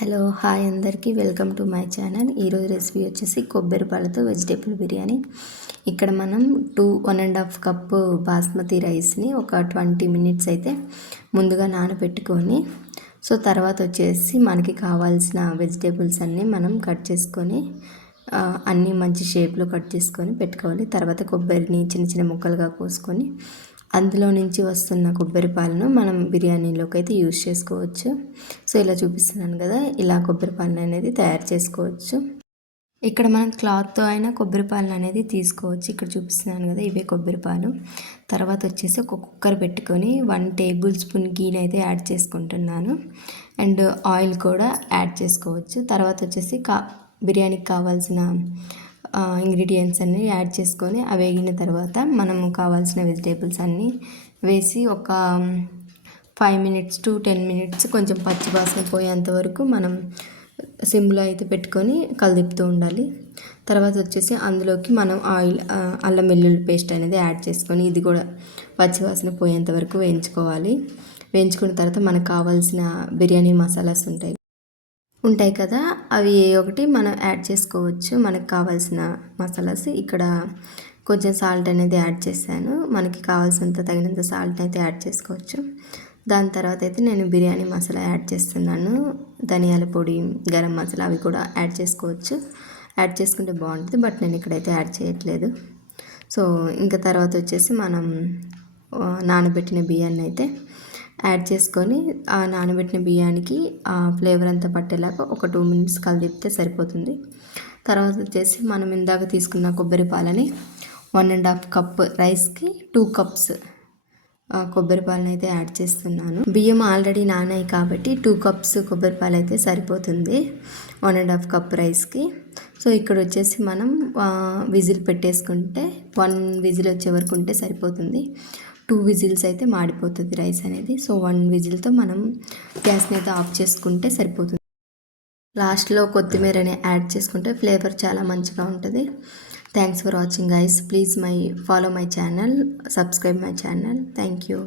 Hello hi అందరికీ welcome to my channel. ఈరోజు recipe వచ్చేసి కొబ్బరి పాలతో వెజిటేబుల్ బిర్యానీ. ఇక్కడ మనం 1.5 కప్పు బాస్మతి రైస్ని ఒక 20 మినిట్స్ అయితే ముందుగా నానబెట్టుకొని, సో తర్వాత వచ్చేసి మనకి కావాల్సిన వెజిటేబుల్స్ అన్నీ మనం కట్ చేసుకొని అన్నీ మంచి షేప్లో కట్ చేసుకొని పెట్టుకోవాలి. తర్వాత కొబ్బరిని చిన్న చిన్న ముక్కలుగా కోసుకొని అందులో నుంచి వస్తున్న కొబ్బరి పాలను మనం బిర్యానీలోకి అయితే యూజ్ చేసుకోవచ్చు. సో ఇలా చూపిస్తున్నాను కదా, ఇలా కొబ్బరి పాలను అనేది తయారు చేసుకోవచ్చు. ఇక్కడ మనం క్లాత్తో అయినా కొబ్బరి పాలను అనేది తీసుకోవచ్చు. ఇక్కడ చూపిస్తున్నాను కదా, ఇవే కొబ్బరి పాలు. తర్వాత వచ్చేసి ఒక కుక్కర్ పెట్టుకొని 1 టేబుల్ స్పూన్ గీని అయితే యాడ్ చేసుకుంటున్నాను. అండ్ ఆయిల్ కూడా యాడ్ చేసుకోవచ్చు. తర్వాత వచ్చేసి బిర్యానీకి కావాల్సిన ఇంగ్రీడియంట్స్ అన్నీ యాడ్ చేసుకొని అవి వేగిన తర్వాత మనము కావాల్సిన వెజిటేబుల్స్ అన్నీ వేసి ఒక 5 మినిట్స్ టు 10 మినిట్స్ కొంచెం పచ్చి వాసన పోయేంత వరకు మనం సిమ్లో అయితే పెట్టుకొని కలుపుతూ ఉండాలి. తర్వాత వచ్చేసి అందులోకి మనం అల్లం వెల్లుల్లి పేస్ట్ అనేది యాడ్ చేసుకొని ఇది కూడా పచ్చి వాసన పోయేంత వరకు వేయించుకోవాలి. వేయించుకున్న తర్వాత మనకు కావాల్సిన బిర్యానీ మసాలాస్ ఉంటాయి కదా, అవి ఒకటి మనం యాడ్ చేసుకోవచ్చు. మనకు కావాల్సిన మసాలాస్ ఇక్కడ కొంచెం సాల్ట్ అనేది యాడ్ చేశాను. మనకి కావాల్సినంత తగినంత సాల్ట్ అయితే యాడ్ చేసుకోవచ్చు. దాని తర్వాత అయితే నేను బిర్యానీ మసాలా యాడ్ చేస్తున్నాను. ధనియాల పొడి, గరం మసాలా అవి కూడా యాడ్ చేసుకోవచ్చు. యాడ్ చేసుకుంటే బాగుంటుంది, బట్ నేను ఇక్కడైతే యాడ్ చేయట్లేదు. సో ఇంకా తర్వాత వచ్చేసి మనం నానబెట్టిన బియ్యాన్ని అయితే యాడ్ చేసుకొని ఆ నానబెట్టిన బియ్యానికి ఆ ఫ్లేవర్ అంతా పట్టేలాగా ఒక 2 మినిట్స్ కలిపితే సరిపోతుంది. తర్వాత వచ్చేసి మనం ఇందాక తీసుకున్న కొబ్బరి పాలని 1.5 కప్ రైస్కి 2 కప్స్ కొబ్బరి పాలను అయితే యాడ్ చేస్తున్నాను. బియ్యం ఆల్రెడీ నానాయి కాబట్టి 2 కప్స్ కొబ్బరి పాలు అయితే సరిపోతుంది 1.5 కప్ రైస్కి. సో ఇక్కడ వచ్చేసి మనం విజిల్ పెట్టేసుకుంటే 1 విజిల్ వచ్చే వరకు ఉంటే సరిపోతుంది. 2 విజిల్స్ అయితే మాడిపోతుంది రైస్ అనేది. సో 1 విజిల్తో మనం గ్యాస్ని అయితే ఆఫ్ చేసుకుంటే సరిపోతుంది. లాస్ట్లో కొత్తిమీరని యాడ్ చేసుకుంటే ఫ్లేవర్ చాలా మంచిగా ఉంటుంది. Thanks for watching guys. Please follow my channel, subscribe my channel. Thank you.